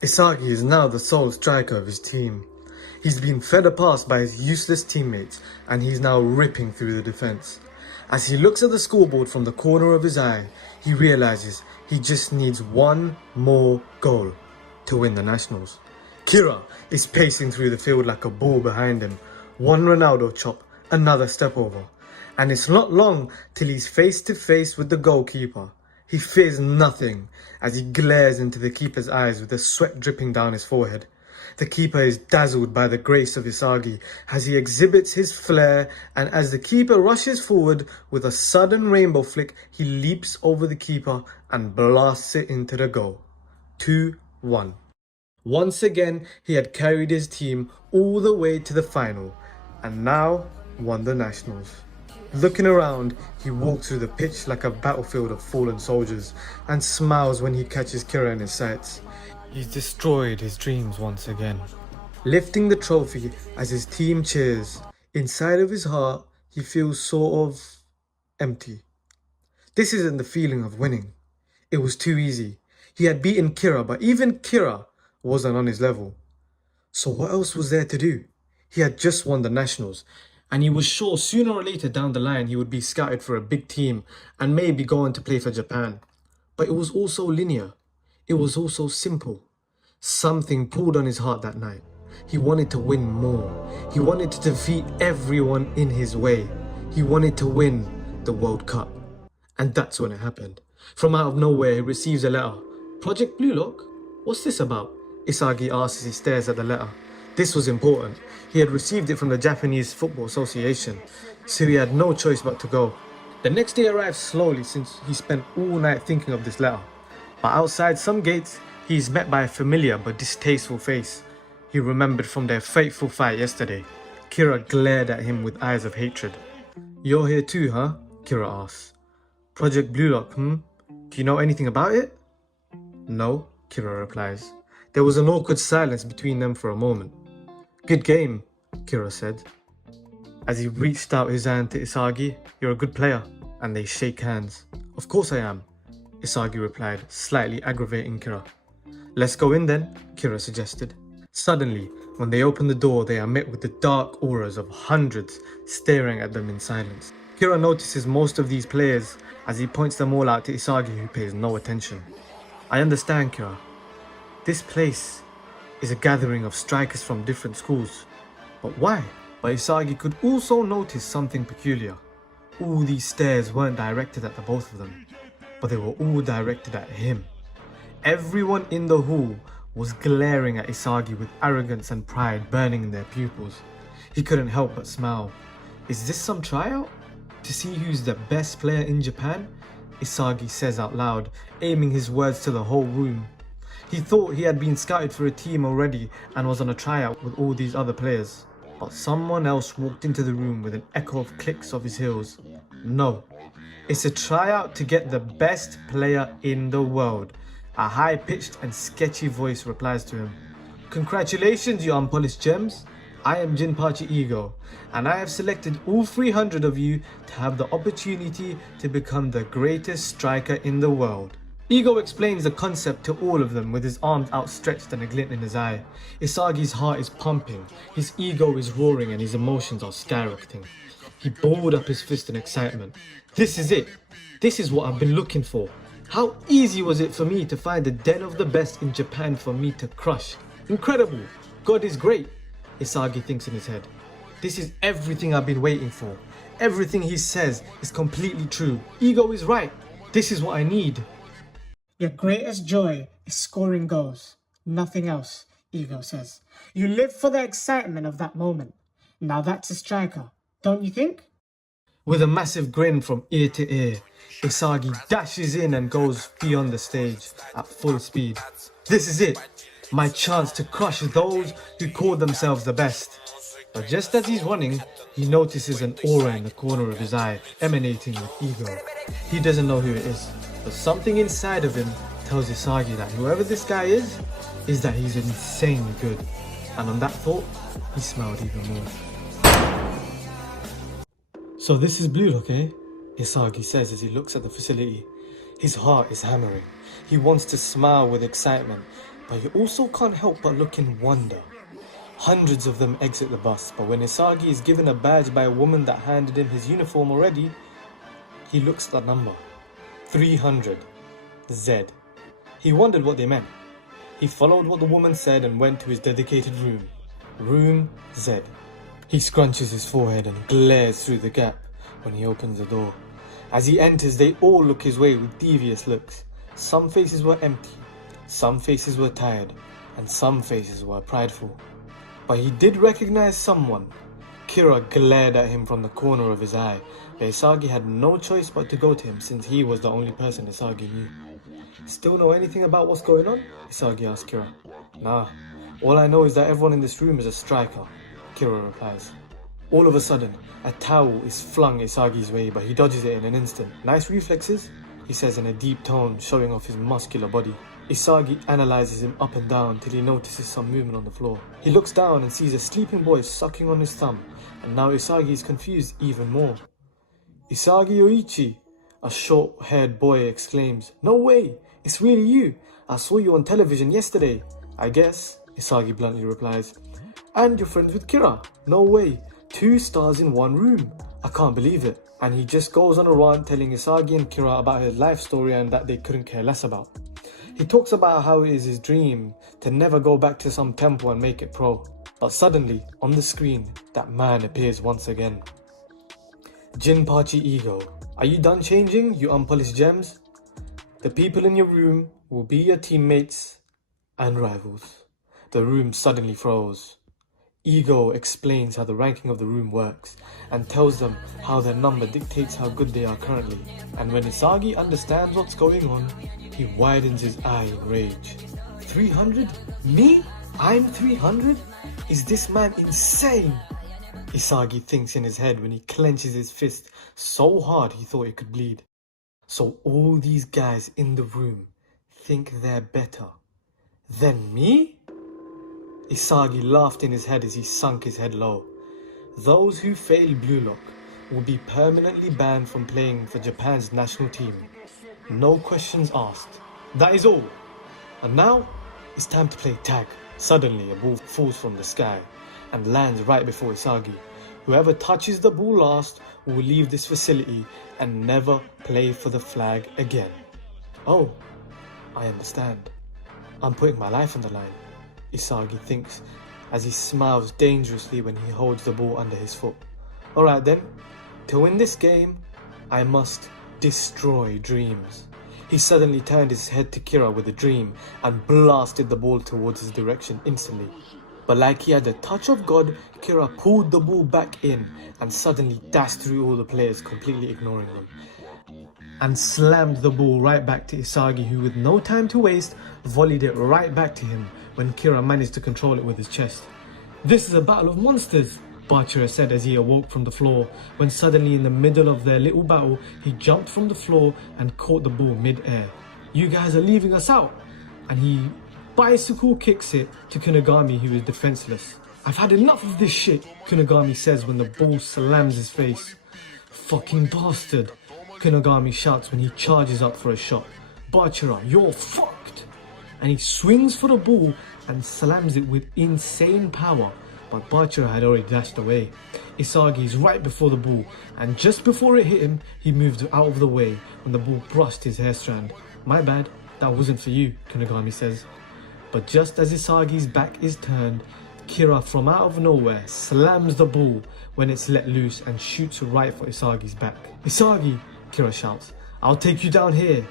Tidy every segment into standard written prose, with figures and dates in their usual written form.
Isagi is now the sole striker of his team. He's been fed a pass by his useless teammates and he's now ripping through the defense. As he looks at the scoreboard from the corner of his eye, he realizes he just needs one more goal to win the Nationals. Kira is pacing through the field like a bull behind him. One Ronaldo chop, another step over. And it's not long till he's face to face with the goalkeeper. He fears nothing as he glares into the keeper's eyes with the sweat dripping down his forehead. The keeper is dazzled by the grace of Isagi as he exhibits his flair, and as the keeper rushes forward with a sudden rainbow flick, he leaps over the keeper and blasts it into the goal. 2-1. Once again, he had carried his team all the way to the final and now won the Nationals. Looking around, he walks through the pitch like a battlefield of fallen soldiers and smiles when he catches Kira in his sights. He's destroyed his dreams once again. Lifting the trophy as his team cheers, inside of his heart, he feels sort of empty. This isn't the feeling of winning. It was too easy. He had beaten Kira, but even Kira wasn't on his level. So what else was there to do? He had just won the Nationals, and he was sure sooner or later down the line he would be scouted for a big team and maybe go on to play for Japan. But it was also linear. It was also simple. Something pulled on his heart that night. He wanted to win more. He wanted to defeat everyone in his way. He wanted to win the World Cup. And that's when it happened. From out of nowhere, he receives a letter. Project Blue Lock? What's this about? Isagi asks as he stares at the letter. This was important. He had received it from the Japanese Football Association, so he had no choice but to go. The next day arrived slowly since he spent all night thinking of this letter. But outside some gates, he is met by a familiar but distasteful face. He remembered from their fateful fight yesterday. Kira glared at him with eyes of hatred. "You're here too, huh?" Kira asks. "Project Blue Lock, Do you know anything about it?" "No," Kira replies. There was an awkward silence between them for a moment. "Good game," Kira said. As he reached out his hand to Isagi, "You're a good player," and they shake hands. "Of course I am," Isagi replied, slightly aggravating Kira. "Let's go in then," Kira suggested. Suddenly, when they open the door, they are met with the dark auras of hundreds staring at them in silence. Kira notices most of these players as he points them all out to Isagi, who pays no attention. "I understand, Kira. This place is a gathering of strikers from different schools. But why?" But Isagi could also notice something peculiar. All these stares weren't directed at the both of them, but they were all directed at him. Everyone in the hall was glaring at Isagi with arrogance and pride burning in their pupils. He couldn't help but smile. "Is this some tryout? To see who's the best player in Japan?" Isagi says out loud, aiming his words to the whole room. He thought he had been scouted for a team already and was on a tryout with all these other players. But someone else walked into the room with an echo of clicks of his heels. "No, it's a tryout to get the best player in the world." A high-pitched and sketchy voice replies to him. "Congratulations, you unpolished gems. I am Jinpachi Ego, and I have selected all 300 of you to have the opportunity to become the greatest striker in the world." Ego explains the concept to all of them with his arms outstretched and a glint in his eye. Isagi's heart is pumping, his ego is roaring, and his emotions are skyrocketing. He balled up his fist in excitement. "This is it! This is what I've been looking for! How easy was it for me to find the den of the best in Japan for me to crush? Incredible! God is great!" Isagi thinks in his head. "This is everything I've been waiting for. Everything he says is completely true. Ego is right. This is what I need." "Your greatest joy is scoring goals. Nothing else," Ego says. "You live for the excitement of that moment. Now that's a striker, don't you think?" With a massive grin from ear to ear, Isagi dashes in and goes beyond the stage at full speed. This is it, my chance to crush those who call themselves the best. But just as he's running, he notices an aura in the corner of his eye emanating with ego. He doesn't know who it is, but something inside of him tells Isagi that whoever this guy is that he's insanely good. And on that thought, he smiled even more. "So this is Blue Lock, eh?" Isagi says as he looks at the facility. His heart is hammering. He wants to smile with excitement, but you also can't help but look in wonder. Hundreds of them exit the bus, but when Isagi is given a badge by a woman that handed him his uniform already, he looks at the number. 300. Z. He wondered what they meant. He followed what the woman said and went to his dedicated room. Room Z. He scrunches his forehead and glares through the gap when he opens the door. As he enters, they all look his way with devious looks. Some faces were empty, some faces were tired, and some faces were prideful. But he did recognize someone. Kira glared at him from the corner of his eye, but Isagi had no choice but to go to him since he was the only person Isagi knew. Still know anything about what's going on? Isagi asked Kira. Nah, all I know is that everyone in this room is a striker, Kira replies. All of a sudden, a towel is flung Isagi's way, but he dodges it in an instant. Nice reflexes, he says in a deep tone, showing off his muscular body. Isagi analyzes him up and down till he notices some movement on the floor. He looks down and sees a sleeping boy sucking on his thumb, and now Isagi is confused even more. Isagi Yoichi, a short-haired boy exclaims. No way, it's really you. I saw you on television yesterday. I guess, Isagi bluntly replies. And you're friends with Kira. No way, 2 stars in one room. I can't believe it. And he just goes on a rant telling Isagi and Kira about his life story and that they couldn't care less about. He talks about how it is his dream to never go back to some temple and make it pro. But suddenly, on the screen, that man appears once again. Jinpachi Ego, are you done changing, you unpolished gems? The people in your room will be your teammates and rivals. The room suddenly froze. Ego explains how the ranking of the room works and tells them how their number dictates how good they are currently. And when Isagi understands what's going on, he widens his eye in rage. 300? Me? I'm 300? Is this man insane? Isagi thinks in his head when he clenches his fist so hard he thought it could bleed. So all these guys in the room think they're better than me? Isagi laughed in his head as he sunk his head low. Those who fail Blue Lock will be permanently banned from playing for Japan's national team. No questions asked. That is all. And now, it's time to play tag. Suddenly, a ball falls from the sky and lands right before Isagi. Whoever touches the ball last will leave this facility and never play for the flag again. Oh, I understand. I'm putting my life on the line, Isagi thinks as he smiles dangerously when he holds the ball under his foot. Alright then, to win this game, I must destroy dreams. He suddenly turned his head to Kira with a dream and blasted the ball towards his direction instantly. But like he had the touch of God, Kira pulled the ball back in and suddenly dashed through all the players, completely ignoring them. And slammed the ball right back to Isagi, who with no time to waste, volleyed it right back to him when Kira managed to control it with his chest. This is a battle of monsters, Bachira said as he awoke from the floor, when suddenly in the middle of their little battle, he jumped from the floor and caught the ball mid-air. You guys are leaving us out! And he bicycle kicks it to Kunigami, who is defenseless. I've had enough of this shit, Kunigami says when the ball slams his face. Fucking bastard, Kunigami shouts when he charges up for a shot. Bachira, you're fucked! And he swings for the ball and slams it with insane power. But Bachira had already dashed away. Isagi is right before the ball, and just before it hit him, he moved out of the way when the ball brushed his hair strand. My bad, that wasn't for you, Kunigami says. But just as Isagi's back is turned, Kira from out of nowhere slams the ball when it's let loose and shoots right for Isagi's back. Isagi, Kira shouts, I'll take you down here.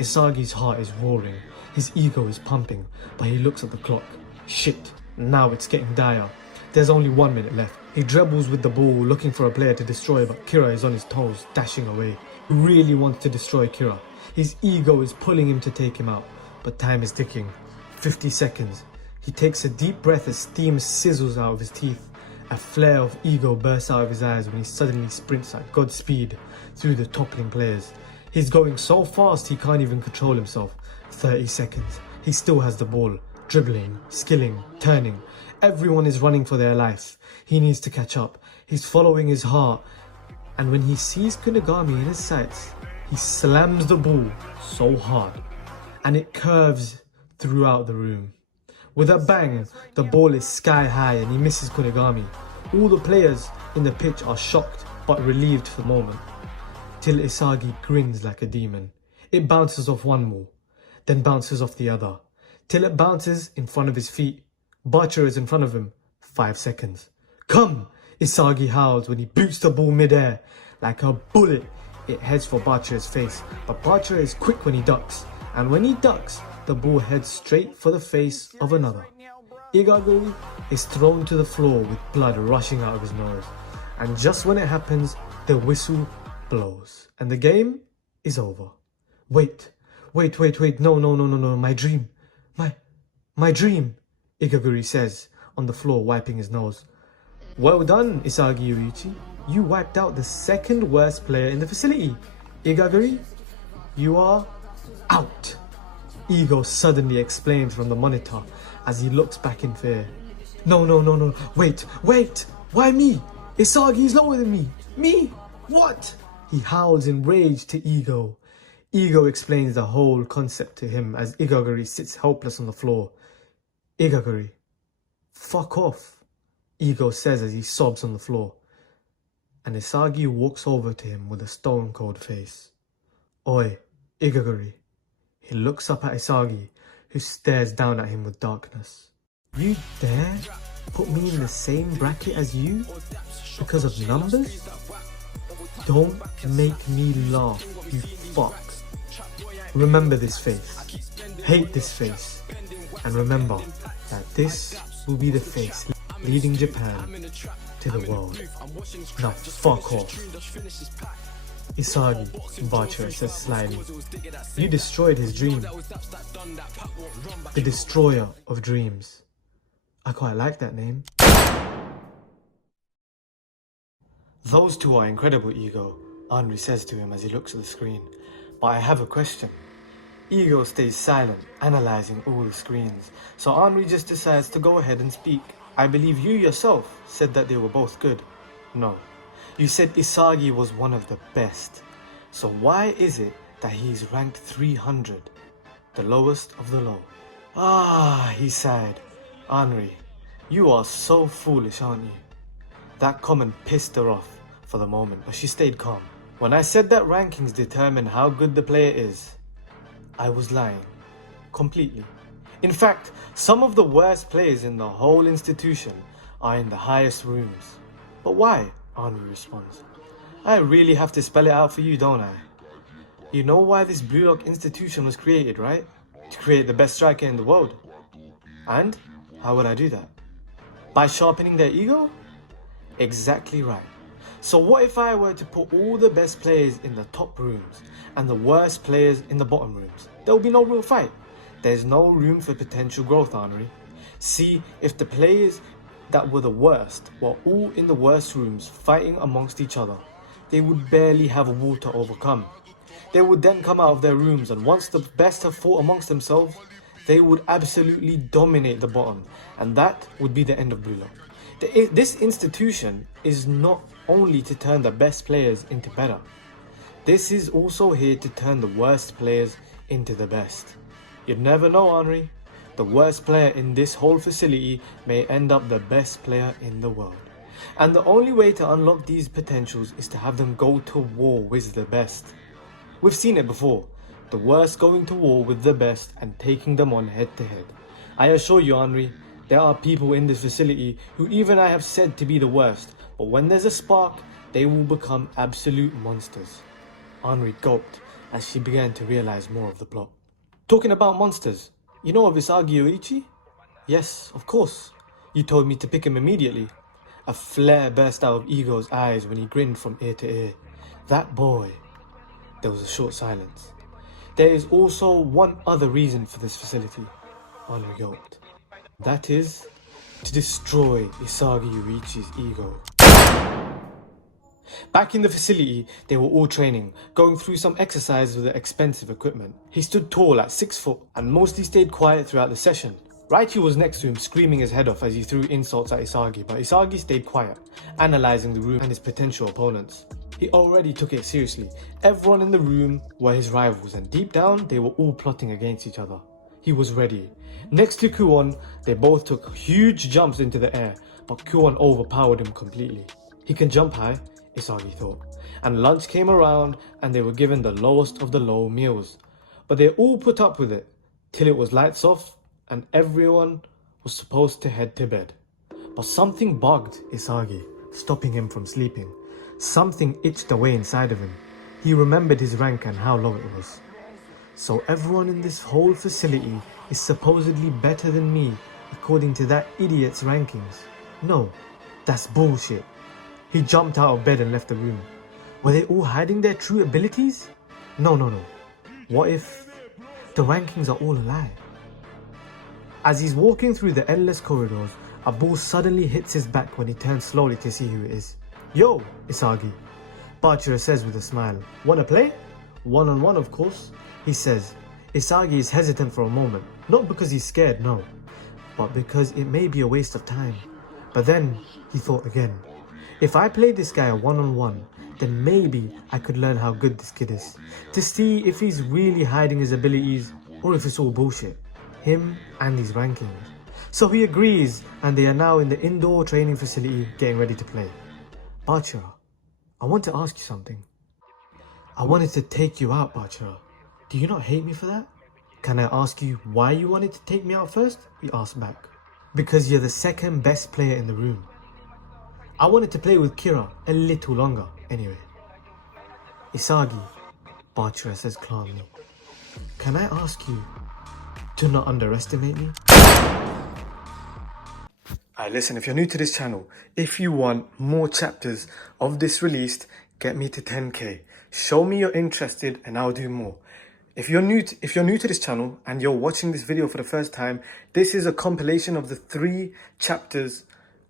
Isagi's heart is roaring, his ego is pumping, but he looks at the clock. Shit, now it's getting dire. There's only 1 minute left. He dribbles with the ball, looking for a player to destroy, but Kira is on his toes, dashing away. He really wants to destroy Kira. His ego is pulling him to take him out, but time is ticking. 50 seconds. He takes a deep breath as steam sizzles out of his teeth. A flare of ego bursts out of his eyes when he suddenly sprints at God speed through the toppling players. He's going so fast he can't even control himself. 30 seconds. He still has the ball, dribbling, skilling, turning. Everyone is running for their life. He needs to catch up. He's following his heart. And when he sees Kunigami in his sights, he slams the ball so hard. And it curves throughout the room. With a bang, the ball is sky high and he misses Kunigami. All the players in the pitch are shocked but relieved for the moment, till Isagi grins like a demon. It bounces off one wall, then bounces off the other, till it bounces in front of his feet. Butcher is in front of him. 5 seconds. Come! Isagi howls when he boots the ball mid-air. Like a bullet, it heads for Butcher's face, but Butcher is quick when he ducks, and when he ducks, the ball heads straight for the face of another. Igaguri is thrown to the floor with blood rushing out of his nose, and just when it happens, the whistle blows, and the game is over. Wait, no, my dream, my dream, Igaguri says on the floor, wiping his nose. Well done, Isagi Yuichi. You wiped out the second worst player in the facility. Igaguri, you are out. Ego suddenly exclaims from the monitor as he looks back in fear. No, wait, why me? Isagi is lower than me. Me? What? He howls in rage to Ego. Ego explains the whole concept to him as Igaguri sits helpless on the floor. Igaguri, fuck off, Ego says as he sobs on the floor. And Isagi walks over to him with a stone-cold face. Oi, Igaguri. He looks up at Isagi, who stares down at him with darkness. You dare put me in the same bracket as you because of numbers? Don't make me laugh, you fuck. Remember this face, hate this face, and remember that this will be the face leading Japan to the world. Now fuck off. Isagi, Butcher says slyly. You destroyed his dream. The destroyer of dreams. I quite like that name. Those two are incredible, Ego, Henri says to him as he looks at the screen. But I have a question. Ego stays silent, analysing all the screens, so Henri just decides to go ahead and speak. I believe you yourself said that they were both good. No. You said Isagi was one of the best. So why is it that he's ranked 300? The lowest of the low. Ah, he sighed. Henri, you are so foolish, aren't you? That comment pissed her off for the moment, but she stayed calm. When I said that rankings determine how good the player is, I was lying. Completely. In fact, some of the worst players in the whole institution are in the highest rooms. But why? Henri responds. I really have to spell it out for you, don't I? You know why this Blue Lock institution was created, right? To create the best striker in the world. And how would I do that? By sharpening their ego? Exactly right. So what if I were to put all the best players in the top rooms and the worst players in the bottom rooms? There will be no real fight. There's no room for potential growth, Henri. See, if the players that were the worst were all in the worst rooms fighting amongst each other, they would barely have a wall to overcome. They would then come out of their rooms, and once the best have fought amongst themselves, they would absolutely dominate the bottom, and that would be the end of Blue Lock. This institution is not only to turn the best players into better. This is also here to turn the worst players into the best. You'd never know, Henri. The worst player in this whole facility may end up the best player in the world. And the only way to unlock these potentials is to have them go to war with the best. We've seen it before. The worst going to war with the best and taking them on head to head. I assure you, Henri, there are people in this facility who even I have said to be the worst, but when there's a spark, they will become absolute monsters. Henri gulped as she began to realize more of the plot. Talking about monsters, you know of Isagi Yuichi? Yes, of course. You told me to pick him immediately. A flare burst out of Ego's eyes when he grinned from ear to ear. That boy. There was a short silence. There is also one other reason for this facility, Henri gulped. That is to destroy Isagi Yuichi's ego. Back in the facility, they were all training, going through some exercises with the expensive equipment. He stood tall at 6 foot and mostly stayed quiet throughout the session. Raichu was next to him, screaming his head off as he threw insults at Isagi, but Isagi stayed quiet, analysing the room and his potential opponents. He already took it seriously. Everyone in the room were his rivals, and deep down, they were all plotting against each other. he was ready. Next to Kuon, they both took huge jumps into the air, but Kuon overpowered him completely. He can jump high, Isagi thought. And lunch came around and they were given the lowest of the low meals. But they all put up with it, till it was lights off and everyone was supposed to head to bed. But something bugged Isagi, stopping him from sleeping. Something itched away inside of him. He remembered his rank and how low it was. So everyone in this whole facility is supposedly better than me according to that idiot's rankings. No, that's bullshit. He jumped out of bed and left the room. Were they all hiding their true abilities? No. What if the rankings are all a lie? As he's walking through the endless corridors, a ball suddenly hits his back when he turns slowly to see who it is. Yo, Isagi, Bachira says with a smile. Wanna play? One-on-one, of course, he says. Isagi is hesitant for a moment, not because he's scared, no, but because it may be a waste of time. But then he thought again. If I play this guy a one-on-one, then maybe I could learn how good this kid is, to see if he's really hiding his abilities or if it's all bullshit, him and his rankings. So he agrees and they are now in the indoor training facility getting ready to play. Bachira, I want to ask you something. I wanted to take you out, Bachira. Do you not hate me for that? Can I ask you why you wanted to take me out first? He asked back. Because you're the second best player in the room. I wanted to play with Kira a little longer, anyway. Isagi, Bachira says calmly. Can I ask you to not underestimate me? Alright, listen, if you're new to this channel, if you want more chapters of this released, get me to 10k. Show me you're interested and I'll do more. If you're new to this channel and you're watching this video for the first time, this is a compilation of the 3 chapters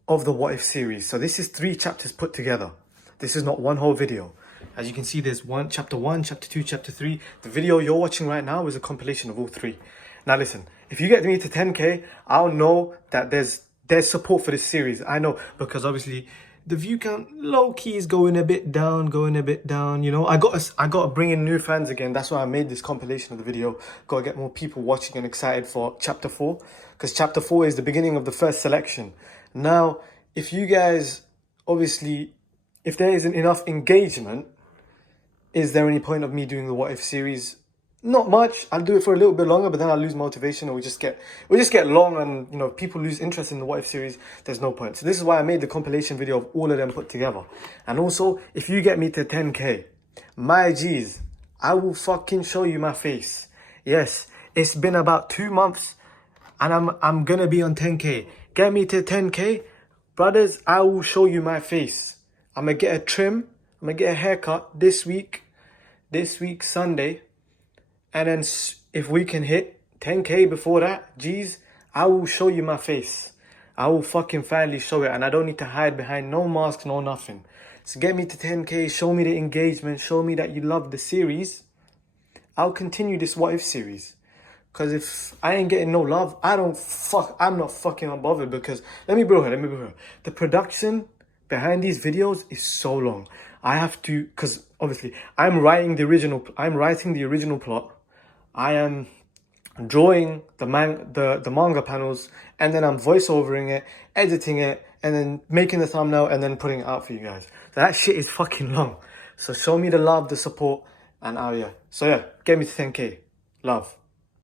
of the What If series. So this is 3 chapters put together. This is not one whole video. As you can see, there's chapter 1, chapter 2, chapter 3. The video you're watching right now is a compilation of all 3. Now listen, if you get me to 10k, I'll know that there's support for this series. I know, because obviously the view count low-key is going a bit down, you know. I gotta bring in new fans again. That's why I made this compilation of the video. Gotta get more people watching and excited for chapter 4, because chapter 4 is the beginning of the first selection. Now, if you guys, obviously, if there isn't enough engagement, is there any point of me doing the What If series? Not much. I'll do it for a little bit longer, but then I'll lose motivation, and we just get long, and you know, people lose interest in the What If series. There's no point. So this is why I made the compilation video of all of them put together. And also, if you get me to 10k, my G's, I will fucking show you my face. Yes, it's been about 2 months, and I'm gonna be on 10k. Get me to 10k, brothers. I will show you my face. I'm gonna get a trim. I'm gonna get a haircut this week Sunday. And then if we can hit 10k before that, geez, I will show you my face. I will fucking finally show it. And I don't need to hide behind no mask, no nothing. So get me to 10k, show me the engagement, show me that you love the series. I'll continue this What If series. Because if I ain't getting no love, I'm not fucking unbothered. Because, let me be real. The production behind these videos is so long. I have to, because obviously I'm writing the original plot. I am drawing the manga panels, and then I'm voiceovering it, editing it, and then making the thumbnail, and then putting it out for you guys. So that shit is fucking long. So show me the love, the support, and yeah. So yeah, get me to 10k. Love.